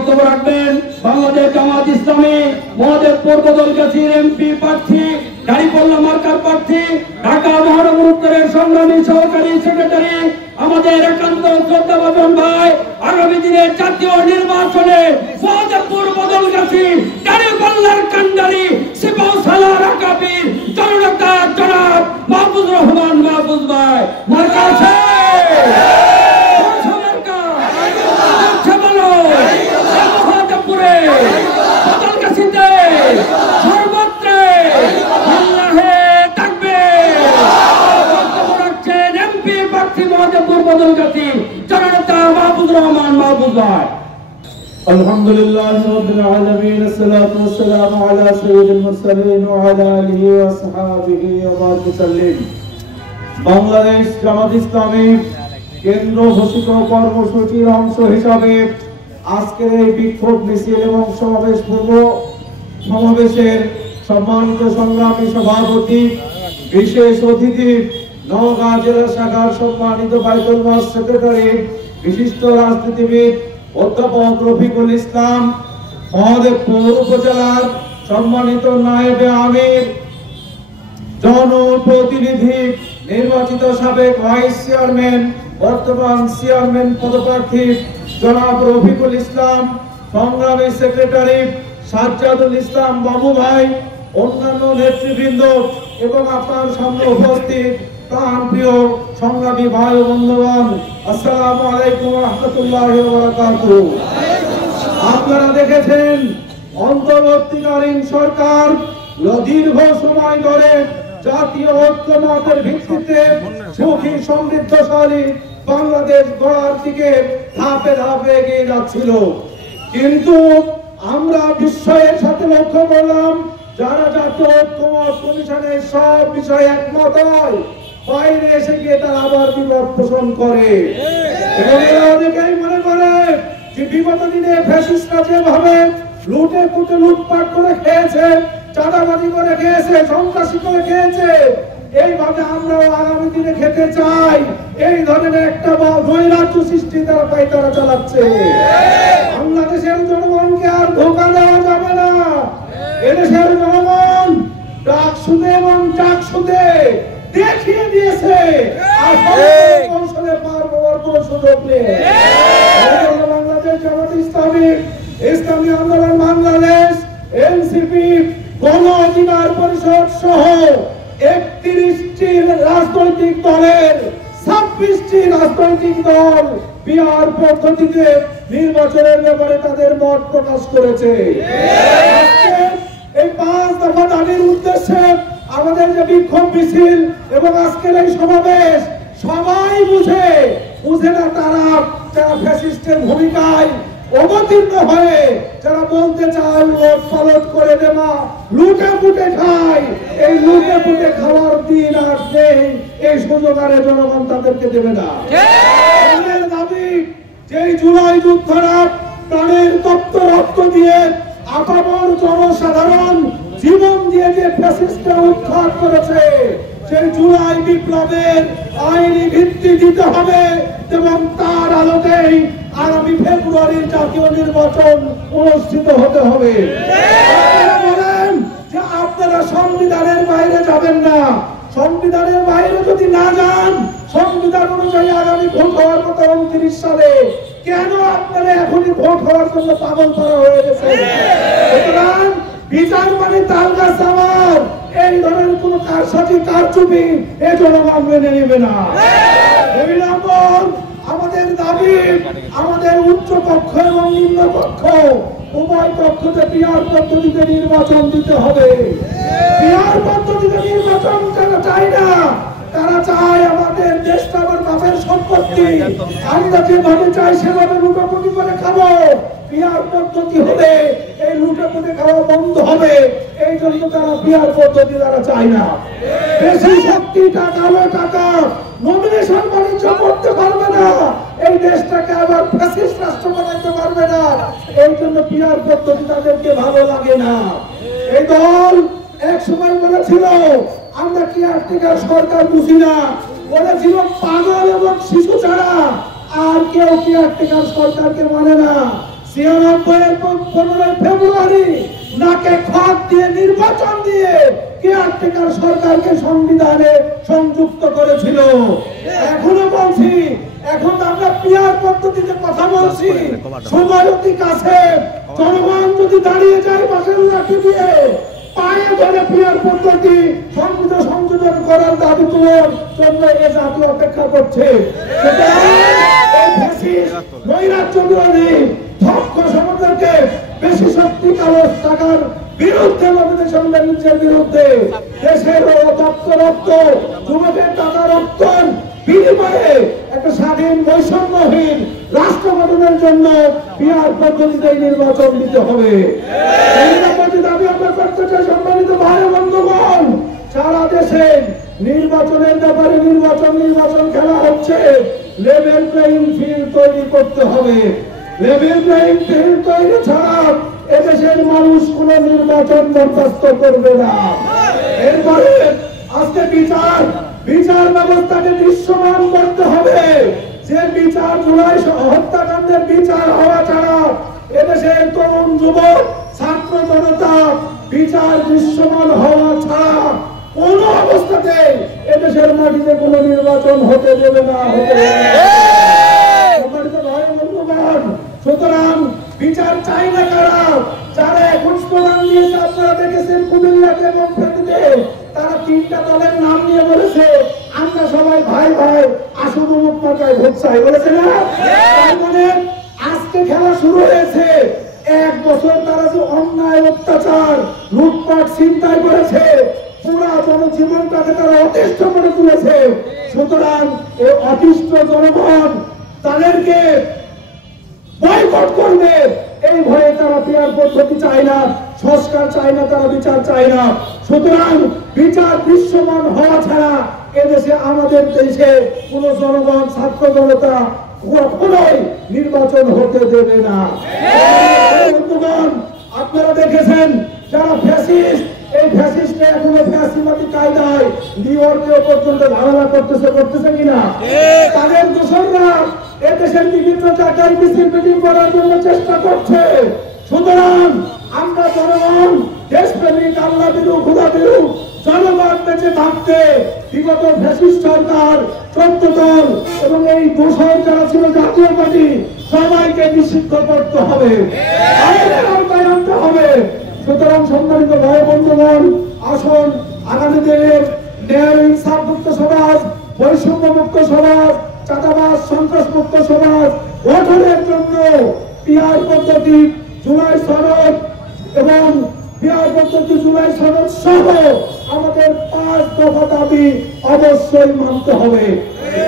বক্তব্য রাখবেন বাংলাদেশ জামাত ইসলামী মহাদেবপুর বদলগাছীর এমপি প্রার্থী দাঁড়িপাল্লা মার্কার প্রার্থী ঢাকা মহানগর উত্তরের সংগ্রামী সহকারী সেক্রেটারি আমাদের একান্ত শ্রদ্ধাভাজন ভাই আগামী দিনের জাতীয় নির্বাচনে মহাদেবপুর বদলগাছী দাঁড়িপাল্লার কান্ডারি সিপাহ সালার আকাবির জননেতা জনাব মাহফুজ রহমান মাহফুজ ভাই মার্কা আছে الحمد لله رب العالمين الصلاة والسلام على سيد المرسلين وعلى آله وصحبه وبارك وسلم বাংলাদেশ জামাত ইসলামী কেন্দ্র ঘোষিত কর্মসূচির অংশ হিসাবে আজকের এই বিক্ষোভ মিছিল এবং সমাবেশের সম্মানিত সংগ্রামী সভাপতি বিশেষ অতিথি নওগাঁ জেলা শাখার সম্মানিত বাইতুল মাস সেক্রেটারি বিশিষ্ট রাজনীতিবিদ অধ্যাপক রফিকুল ইসলাম মহাদেবপুর উপজেলার সম্মানিত নায়েবে আমির জনপ্রতিনিধি নির্বাচিত সাবেক ভাইস চেয়ারম্যান বর্তমান চেয়ারম্যান পদপ্রার্থী জনাব রফিকুল ইসলাম সংগ্রামী সেক্রেটারি সাজ্জাদুল ইসলাম বাবু ভাই অন্যান্য নেতৃবৃন্দ এবং আপনার সামনে উপস্থিত প্রিয় সংগ্রামী ভাই ও বন্ধুগণ আসসালামু আলাইকুম ওয়া রাহমাতুল্লাহি ওয়া বারাকাতুহু। আপনারা দেখেছেন অন্তর্বর্তীকালীন সরকার দীর্ঘ সময় ধরে জাতীয় ঐক্যমতের ভিত্তিতে সুখী সমৃদ্ধশালী বাংলাদেশ গড়ার দিকে ধাপে ধাপে এগিয়ে যাচ্ছিল, কিন্তু আমরা বিস্ময়ের সাথে লক্ষ্য করলাম যারা জাতীয় ঐক্যমত কমিশনের সব বিষয়ে একমত হয় বাইরে এসে গিয়ে তারা আবার বিপদ পোষণ করে এবং এরা অনেকেই মনে করে যে বিগত দিনে ফ্যাসিস্টরা যেভাবে লুটে পুটে লুটপাট করে খেয়েছে, চাঁদাবাজি করে খেয়েছে, সন্ত্রাসী করে খেয়েছে, এইভাবে আমরাও আগামী দিনে খেতে চাই। এই ধরনের একটা নৈরাজ্য সৃষ্টি তারা পায়তারা চালাচ্ছে। বাংলাদেশের জনগণকে আর ধোঁকা দেওয়া যাবে না। এদেশের জনগণ ডাক সুদে এবং ডাক সুদে দেখিয়ে দিয়েছে কৌশলে পার হওয়ার কোন সুযোগ নেই। বাংলাদেশ জামাত ইসলামী, ইসলামী আন্দোলন বাংলাদেশ, এনসিপি, গণ অধিকার পরিষদ সহ 31টি রাজনৈতিক দলের 26টি রাজনৈতিক দল বিহার পদ্ধতিতে নির্বাচনের ব্যাপারে তাদের মত প্রকাশ করেছে। এই 5 দফা দাবির উদ্দেশ্যে আমাদের যে বিক্ষোভ মিছিল এবং আজকের এই সমাবেশ সবাই বুঝে না তারা যারা ফ্যাসিস্টের ভূমিকায় অবতীর্ণ হয়ে যারা বলতে চায় লোট পালট করে দেওয়া, লুটে পুটে খায়, এই লুটে পুটে খাওয়ার দিন আর নেই। এই সুযোগ আর জনগণ তাদেরকে দেবে না। আমাদের দাবি যে জুলাই যুদ্ধরা প্রাণের তপ্ত রক্ত দিয়ে আপামর জনসাধারণ জীবন দিয়ে যে ফ্যাসিস্টরা উৎখাত করেছে, সেই জুলাই বিপ্লবের আইনি ভিত্তি দিতে হবে এবং তার আলোতেই আগামী ফেব্রুয়ারির জাতীয় নির্বাচন অনুষ্ঠিত হতে হবে। বলেন যে আপনারা সংবিধানের বাইরে যাবেন না। সংবিধানের বাইরে যদি না যান, সংবিধান অনুযায়ী আগামী ভোট হওয়ার কথা 29 সালে, কেন আপনারা এখনই ভোট হওয়ার জন্য পাগল করা হয়ে গেছে? সুতরাং বিচার মানে তাল গাছ আমার এই ধরনের কোন কারসাজি কারচুপি এই জনগণ মেনে নেবে না। আমাদের দাবি আমাদের উচ্চ কক্ষ এবং নিম্ন কক্ষ উভয় পক্ষতে পিয়ার পদ্ধতিতে নির্বাচন দিতে হবে। পিয়ার পদ্ধতিতে নির্বাচন যারা চায় না, তারা চায় আমাদের দেশটা আমার বাপের সম্পত্তি, আমরা যেভাবে চাই সেভাবে লুটোপুটি করে খাবো। পিয়ার পদ্ধতি হলে এই লুটোপুটি খাওয়া বন্ধ হবে। এই জন্য তারা পিয়ার পদ্ধতি তারা চায় না। বেশি শক্তি টাকা টাকা নমিনেশন বাণিজ্য করতে পারবে না, এই দেশটাকে আবার ফ্যাসিস্ট রাষ্ট্র বানাইতে পারবে না। এই জন্য পিয়ার পদ্ধতি তাদেরকে ভালো লাগে না। এই দল এক সময় বলেছিল আমরা কেয়ারটেকার সরকার বুঝি না, বলেছিল পাগল এবং শিশু ছাড়া আর কেউ কেয়ারটেকার সরকারকে মানে না। 96-এর 15 ফেব্রুয়ারি নাকে খত দিয়ে নির্বাচন দিয়ে কেয়ারটেকার সরকারকে সংবিধানে সংযুক্ত করেছিল। এখনো বলছি, এখন আমরা পিয়ার পদ্ধতিতে কথা বলছি, সময় অতি কাছে। জনগণ যদি দাঁড়িয়ে যায় বাসের লাঠি দিয়ে পায়ে ধরে পিয়ার পদ্ধতি সংবিধান সংযোজন করার দাবি তোলার জন্য এ জাতি অপেক্ষা করছে। নৈরাজ্য বিরোধী ধক্ষ সমাজকে বেশি শক্তি কালস টাকার বিরুদ্ধে নবীদের বাণিজ্যের বিরুদ্ধে দেশের রক্ত যুবকের টাকা রক্তর বিনিময়ে একটা স্বাধীন বৈষম্যহীন রাষ্ট্র গঠনের জন্য পিয়ার পদ্ধতিতে নির্বাচন দিতে হবে। এই নির্বাচনী দাবি আমরা করতে চাই। সম্মানিত ভাই বন্ধুগণ, সারা দেশে নির্বাচনের ব্যাপারে নির্বাচন খেলা হচ্ছে। লেভেল প্লেইং ফিল্ড তৈরি করতে হবে। লেভেল প্লেইং ফিল্ড তৈরি ছাড়া এদেশের মানুষ কোন নির্বাচন বরদাস্ত করবে না। এরপরে আজকে বিচার ব্যবস্থাকে দৃশ্যমান করতে হবে। যে বিচার জুলাই হত্যাকাণ্ডের বিচার হওয়া ছাড়া এদেশের তরুণ যুবক ছাত্র জনতা বিচার দৃশ্যমান হওয়া ছাড়া কোন অবস্থাতে এদেশের মাটিতে কোন নির্বাচন হতে দেবে না। সুতরাং বিচার চাই না কারা? যারা এখন স্লোগান দিয়েছে আপনারা দেখেছেন কুমিল্লাতে এবং ফেনীতে, তারা 3টা দলের নাম নিয়ে বলেছে আমরা সবাই ভাই ভাই, আসুন অমুক মার্কায় ভোট চাই, বলেছে না? তার মানে আজকে খেলা শুরু হয়েছে। 1 বছর তারা যে অন্যায় অত্যাচার লুটপাট ছিনতাই করেছে, পুরা জনজীবনটাকে তারা অতিষ্ঠ করে তুলেছে। সুতরাং এই অতিষ্ঠ জনগণ তাদেরকে বয়কট করবে। এই ভয়ে তারা পিয়ার পদ্ধতি চায় না, সংস্কার চায় না, তারা বিচার চায় না। সুতরাং বিচার দৃশ্যমান হওয়া ছাড়া এদেশে আমাদের দেশে কোন জনগণ ছাত্র জনতা কখনোই নির্বাচন হতে দেবে না। বন্ধুগণ, আপনারা দেখেছেন যারা ফ্যাসিস্ট, এই ফ্যাসিস্টে এখনো ফ্যাসিবাদী কায়দায় নিউ ইয়র্কে পর্যন্ত ধারণা করতেছে কিনা? তাদের দোসররা এদেশের বিভিন্ন জায়গায় মিছিল মিটিং করার জন্য চেষ্টা করছে। সুতরাং আমরা জনগণ দেশপ্রেমিক, আল্লাহ বিরু, খুদা বিরু জনগণ বেঁচে থাকতে বিগত ফ্যাসিস্ট সরকার 14 দল এবং এই দোসর যারা ছিল জাতীয় পার্টি সবাইকে নিষিদ্ধ করতে হবে, আইনের আওতায় আনতে হবে। সুতরাং সম্মানিত ভাই বন্ধুগণ, আসুন আগামী দিনের ন্যায় ইনসাফ মুক্ত সমাজ, বৈষম্য মুক্ত সমাজ, চাঁদাবাজ সন্ত্রাস মুক্ত সমাজ গঠনের জন্য পিয়ার পদ্ধতি জুলাই সনদ এবং পিয়ার পদ্ধতি জুলাই সনদ সহ আমাদের 5 দফা দাবি অবশ্যই মানতে হবে।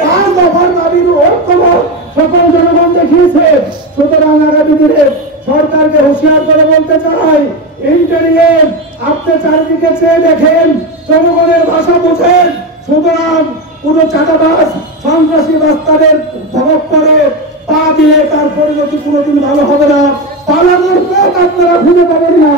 5 দফার দাবির ঐক্যমত সকল জনগণ দেখিয়েছে। সুতরাং আগামী দিনে সরকারকে হুঁশিয়ার করে বলতে চাই, ইন্টেরিয়র আপনি চারিদিকে চেয়ে দেখেন, জনগণের ভাষা বোঝেন। সুতরাং কোন চাঁদাবাজ সন্ত্রাসী বাস্তাদের ভোগ করে পা দিয়ে তার পরিণতি কোনোদিন ভালো হবে না। পালানোর পথ আপনারা খুঁজে পাবেন না।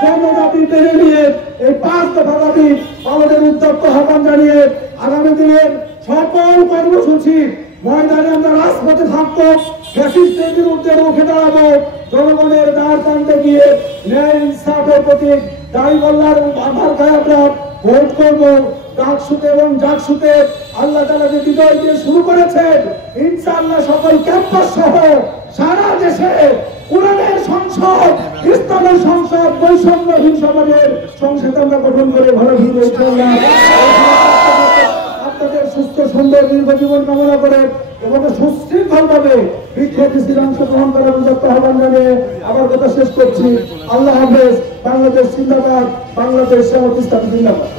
জনজাতি মেনে নিয়ে এই 5 দফা দাবি আমাদের উদ্যোক্ত আহ্বান জানিয়ে আগামী দিনের সকল কর্মসূচি ময়দানে আমরা রাজপথে থাকবো, ফ্যাসিস্টের বিরুদ্ধে রুখে দাঁড়াবো, জনগণের দ্বার প্রান্তে গিয়ে ন্যায় ইনসাফের প্রতি দাঁড়িপাল্লার মার্কায় আমরা ভোট করবো। ডাকসুতে এবং জাকসুতে আল্লাহ তাআলা যে বিজয় দিয়ে শুরু করেছেন, ইনশাআল্লাহ সকল ক্যাম্পাস সহ সারা দেশে কোরআনের সংসদ, ইসলামের সংসদ, বৈষম্যহীন সমাজের সংসদ আমরা গঠন করে ভালো ভিড় ইনশাআল্লাহ আপনাদের সুস্থ সুন্দর দীর্ঘ জীবন কামনা করে এবং সুশৃঙ্খল ভাবে বিক্ষোভ মিছিলে অংশগ্রহণ করার উদ্যোক্ত আহ্বান জানিয়ে আবার কথা শেষ করছি। আল্লাহ হাফেজ। বাংলাদেশ জিন্দাবাদ। বাংলাদেশ জামাত ইসলামী জিন্দাবাদ।